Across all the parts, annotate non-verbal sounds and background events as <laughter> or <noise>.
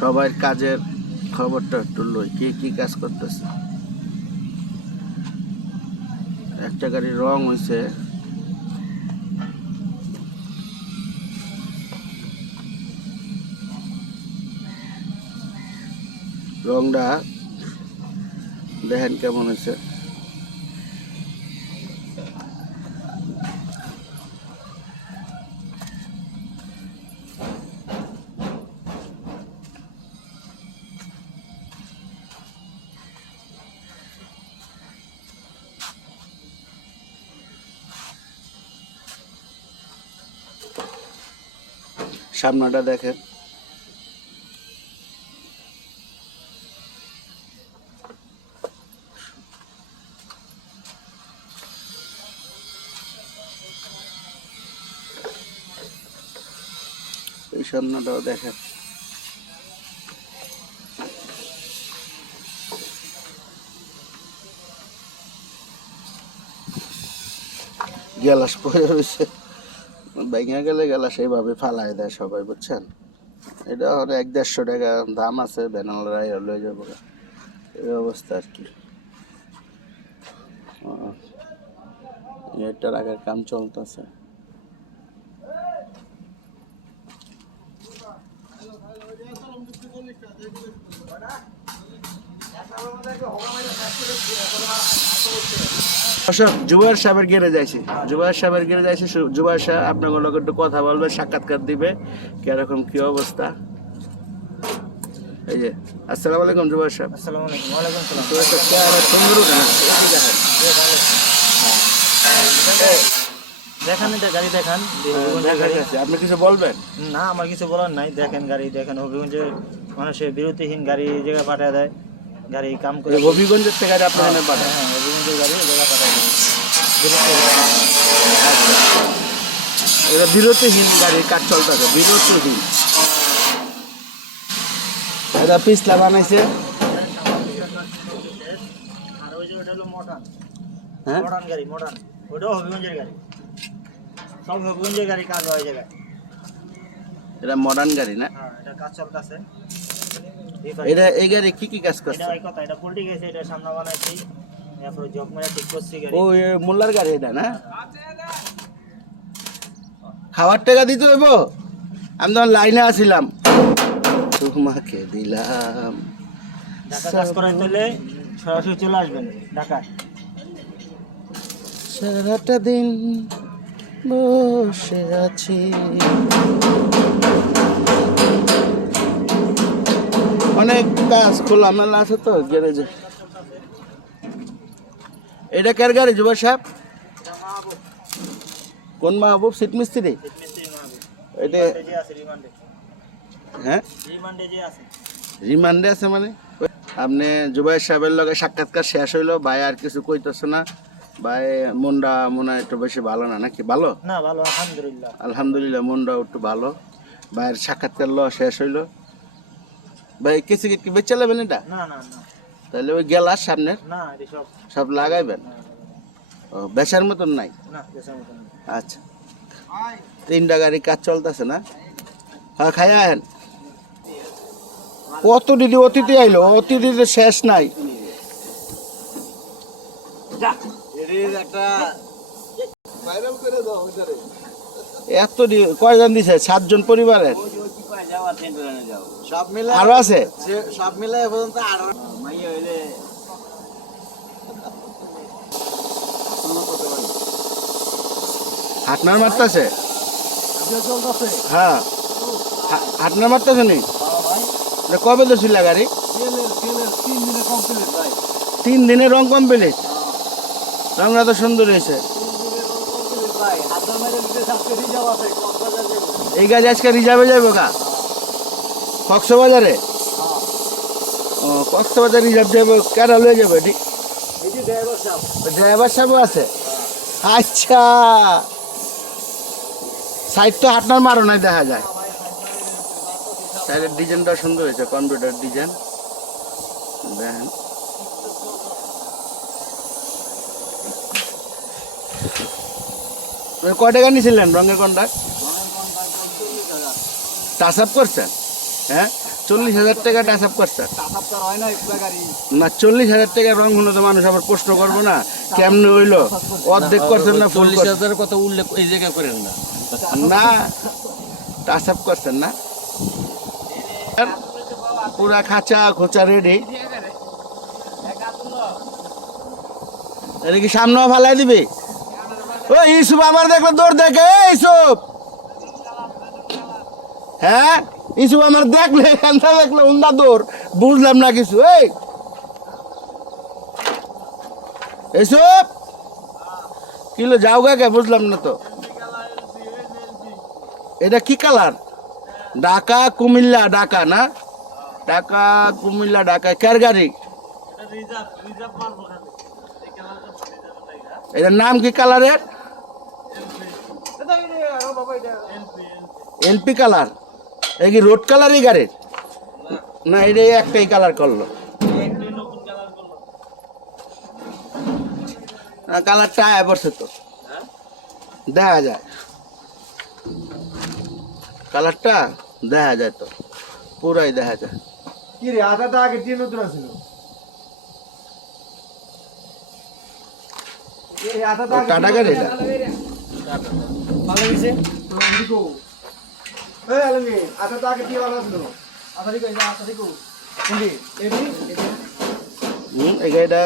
সবাই কাজের খবরটা একটু লই, কে কি কাজ করতেছে? একটা গাড়ির রং হয়েছে রংটা দেখেন কেমন হয়েছে সামনাটা দেখেন। এই সামনাটাও দেখেন। গ্যালাস পরে ভেঙে গেলে গ্যালাস সেইভাবে ফালাই দেয় সবাই, বুঝছেন? এটা হলো এক দেড়শো টাকা দাম আছে ব্যানালরাই লয়ে যাব এই অবস্থা আর কি। এটার আগের কাম চলতেছে। জুবাইর সাহেবের গেড়ে যাইছি। সাহেবের গেড়ে যাইছি সাহেব আপনার লোক একটু কথা বলবে সাক্ষাৎকার দিবে কীরকম কি অবস্থা? এই যে আসসালামু আলাইকুম সাহেব। আসসালামু আলাইকুম ওয়ালাইকুম সালাম। জুবাইর সাহেব চেহারা সুন্দর না? দেখেন। এটা গাড়ি দেখান হ্যাঁ। আপনি কিছু বলবেন? না আমার কিছু বলার নাই দেখেন গাড়ি দেখেন হবিগঞ্জের মানুষের বিরতিহীন গাড়ি জায়গায় পাঠিয়ে দেয়। গাড়ি কাম করে হবিগঞ্জের থেকে আর আপনার এখানে পাঠান। হ্যাঁ হবিগঞ্জের গাড়ি জায়গায় পাঠিয়ে। এটা বিরতিহীন গাড়ির কাজ চলতেছে বিরতিহীন। এটা পিছলা বানাইছে। আর ওই যে ওটা হলো মডার্ন হ্যাঁ? মডার্ন গাড়ি মডার্ন। ওটাও হবিগঞ্জের গাড়ি। সব হবিগঞ্জের গাড়ি কাজ হয় জায়গায়। এটা মডার্ন গাড়ি না? হ্যাঁ এটা কাজ চলতেছে। এটা এই গাড়ি কি কি কাজ এটা করছে ওই কথা এটা গেছে এটা সামনে বানাইছি। তারপরে মেরা ঠিক করছি গাড়ি। ও মোল্লার গাড়ি এটা না? খাওয়ার টাকা দিতে হইব? আমি তখন লাইনে আসিলাম তোমাকে দিলাম। ঢাকা কাজ সরাসরি চলে আসবেন সারাটা দিন বসে আছি। অনেক কাজ খোলামেলা আছে তো গ্যারেজে। এটা কার গাড়ি যুব সাহেব? কোন মাহবুব? সিট মিস্ত্রি? এটা হ্যাঁ? রিমান্ডে আছে মানে? আপনি জুবাই সাহেবের লগে সাক্ষাৎকার শেষ হইল ভাই আর কিছু কইতেছে না। ভাই মনটা মনে একটু বেশি ভালো না নাকি ভালো? না ভালো আলহামদুলিল্লাহ। আলহামদুলিল্লাহ মনটা একটু ভালো। ভাইয়ের সাক্ষাৎকার ল শেষ হইল। ভাই কিছু কি বেচে নেবেন এটা? না না না। তাহলে ওই গেলার সামনের? না এসব সব লাগাইবেন? ও বেচার মতন নাই? না দেশের মতন। আচ্ছা। তিনটা গাড়ি কাজ চলতেছে না? হ্যাঁ খাই আহেন। কত দিদি অতিথি আইলো? অতিথিতে শেষ নাই। এত দি- কয়জন দিছে? সাতজন পরিবারের? সব মিলে আরও আছে? সব মিলে এ পর্যন্ত আঠারো মাইয়া হইলে হাটনার মারতেছে? হ্যাঁ। হাটনার মারতেছে নি? কবে তো ছিল গাড়ি তিন দিনে রং কমপ্লিট রংটা তো সুন্দর হয়েছে। এই গাড়ি আজকে রিজার্ভে যাব গা। কক্সবাজারে? ও কক্সবাজার রিজার্ভ যাব কেরা লয়ে যাব এটি? ড্রাইভার সাহেব। আছে? আচ্ছা। সাইড তো হাটনার মারো নাই দেখা যায়। সাইডের ডিজাইনটা সুন্দর হয়েছে কম্পিউটার ডিজাইন। দেখেন। কয় টাকা নিয়েছিলেন রঙের কন্ট্রাক্ট টাচ আপ করছেন? হ্যাঁ? চল্লিশ হাজার টাকা টাচ আপ করছে। না চল্লিশ হাজার টাকা রং হলো তো মানুষ আবার প্রশ্ন করব না কেমনে হইল? অর্ধেক করছেন না চল্লিশ হাজারের কথা উল্লেখ এই জায়গায় করেন না। না টাচ আপ করছেন না। পুরা খাঁচা খোঁচা রেডি এটা কি সামনেও ফালাই দিবি। ও ইসুপ আবার দেখল দৌড় দেখে। ইসুপ হ্যাঁ? ইসুপ আমার দেখলে এখানটা দেখল উন্দা দৌড় বুঝলাম না কিছু এই ইসুপ কিলো যাও গে বুঝলাম না তো এটা কি কালার ঢাকা কুমিল্লা ঢাকা না ঢাকা কুমিল্লা ঢাকা কার গাড়ি এটার নাম কি কালারের এলপি কালার এটা কি রোড কালারই গাড়ির? না এটা একটাই কালার করল। কালারটা আয় পড়ছে তো। দেখা যায়। কালারটা দেখা যায় তো। পুরাই দেখা যায়। কি রে আধা আগে দিয়ে নতুন আছিল টাটা গাড়ি এটা এই আলমি আধা তো আগে দিয়ে ভালো আছিল আধা দিকে আধা দিকে কোনটি এটি হুম এই গাড়িটা।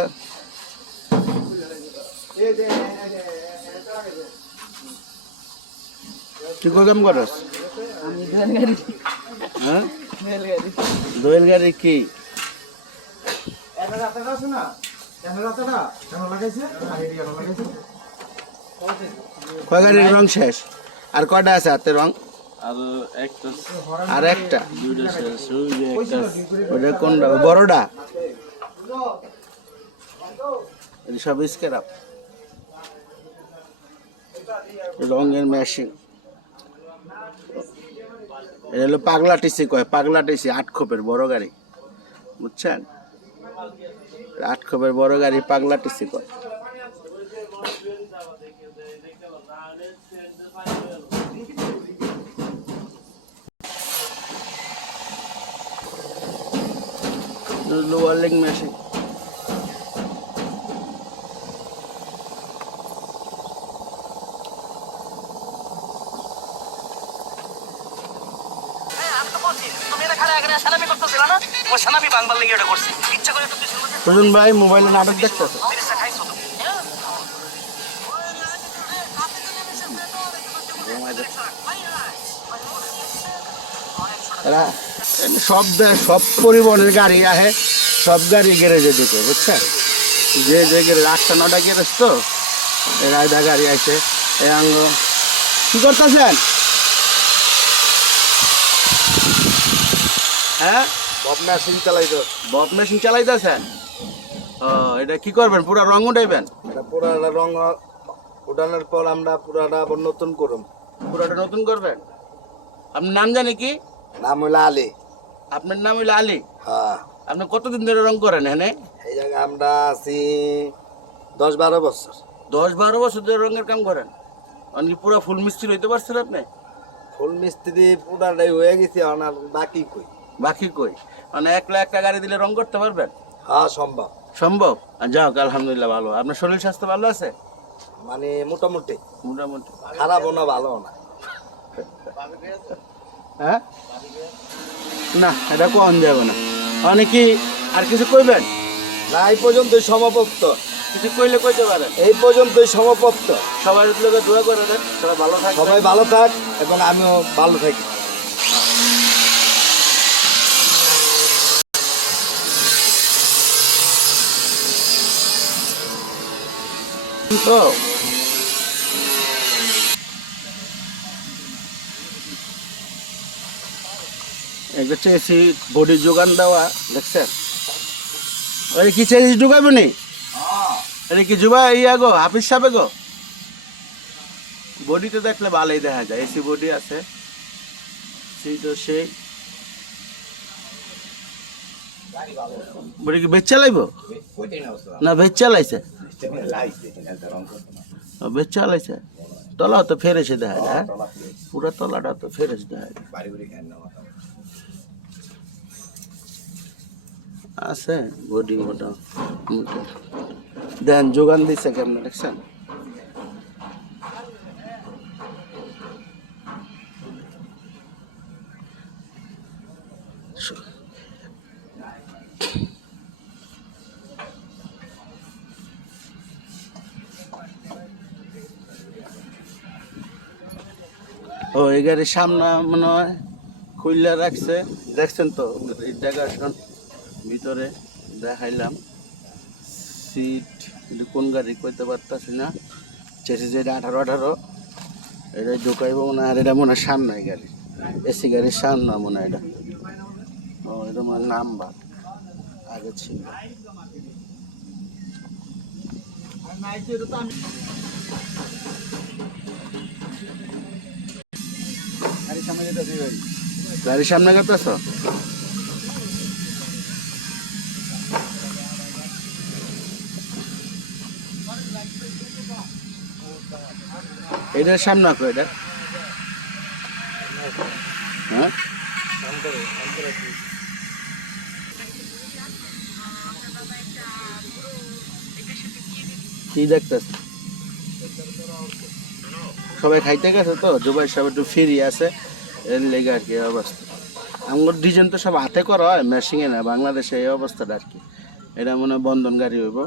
তুই কই কাম করস? হ্যাঁ? দোয়েল গাড়ি। কি? এটা কেন লাগাইছে কেন লাগাইছে? কয় গাড়ির রং শেষ? আর কয়টা আছে হাতে রং? আর একটা ওটা কোনটা? বড়টা? সব স্ক্র্যাপ রঙের মেশিন এটা হলো পাগলা টিসি কয়? পাগলা টিসি আট খোপের বড় গাড়ি। বুঝছেন? আট খোপের বড় গাড়ি পাগলা টিসি কয়? ওয়ার্লিং মেশিন সুজন ভাই মোবাইলে নাটক দেখতেছে এরা সব সব পরিবহনের গাড়ি আহে সব গাড়ি গ্যারেজে ঢুকে বুঝছেন? যে যে গ্যারেজ আটটা নটা গ্যারেজ তো রায়দা গাড়ি আছে আঙ্গ। কি করতেছেন? হ্যাঁ? বব মেশিন চালাইতো বব মেশিন চালাইতেছেন? ও এটা কি করবেন? পুরো রং উঠাইবেন? এটা পুরা রং উঠানোর পর আমরা পুরাটা আবার নতুন করুম। পুরোটা নতুন করবেন? আপনার নাম জানি কি? নাম হইল আলী। আপনার নাম হইল আলী? হ্যাঁ। আপনি কতদিন ধরে রং করেন এনে এই জায়গায় আমরা আছি দশ বারো বছর। দশ বারো বছর ধরে রঙের কাম করেন? মানে পুরো ফুল মিস্ত্রি হইতে পারছেন আপনি? ফুল মিস্ত্রি পুরাটাই হয়ে গেছে এখন আর বাকি কই? বাকি কই? মানে একলা একটা গাড়ি দিলে রং করতে পারবেন? হ্যাঁ সম্ভব। সম্ভব? আর যাক আলহামদুলিল্লাহ ভালো। আপনার শরীর স্বাস্থ্য ভালো আছে? মানে মোটামুটি। মোটামুটি। খারাপও না ভালো না। <laughs> হ্যাঁ? না এটা কম যাবে না। মানে কি আর কিছু কইবেন? না এই পর্যন্তই সমাপ্ত কিছু কইলে কইতে পারেন। এই পর্যন্তই সমাপ্ত সবাই লোকে দোয়া করে দেন সবাই ভালো থাকবে সবাই ভালো থাক এবং আমিও ভালো থাকি। তো একটা চেয়েছি বডি যোগান দেওয়া, দেখছেন? ওই কি চেয়েছি ঢুকাইব নি? আরে কি জুবা ইয়া গো, হাফিজ সাহেব গো? বডিতে দেখলে ভালোই দেখা যায়, এসি বডি আছে। সেই তো সেই। বডি কি বেচ চালাইব না, বেচ চালাইছে বেচ চালাইছে তলাও তো ফেরেছে দেখা যায় হ্যাঁ? পুরো তলাটা তো ফেরেছে দেখা যায়। আছে, বডি মোটা মোটা। দেন, যোগান দিছে কেমন, দেখছেন? ও, এই গাড়ির সামনে মনে হয় খুললে রাখছে। দেখছেন তো? ডেকাশন ভিতরে দেখাইলাম। সিট এটা কোন গাড়ি কইতে পারতাছি না। চেসি যেটা আঠারো আঠারো। এটা ঢুকাইব মনে আর এটা মনে হয় সামনে গাড়ি। এসি গাড়ির সামনে মনে হয় এটা। ও, এটা মনে নাম্বার। আগে ছিল। গাড়ির সামনে গেতেছ এটার সামনে আপনি এটা। হ্যাঁ? কি দেখতেছ? সবাই খাইতে গেছে তো? জুবাই সাহেব একটু ফ্রি আছে, এর লেগে আর কি অবস্থা। আমার ডিজাইন তো সব হাতে করা হয় মেশিনে না, বাংলাদেশে এই অবস্থাটা আর কি। এটা মনে হয় বন্ধন গাড়ি হইব।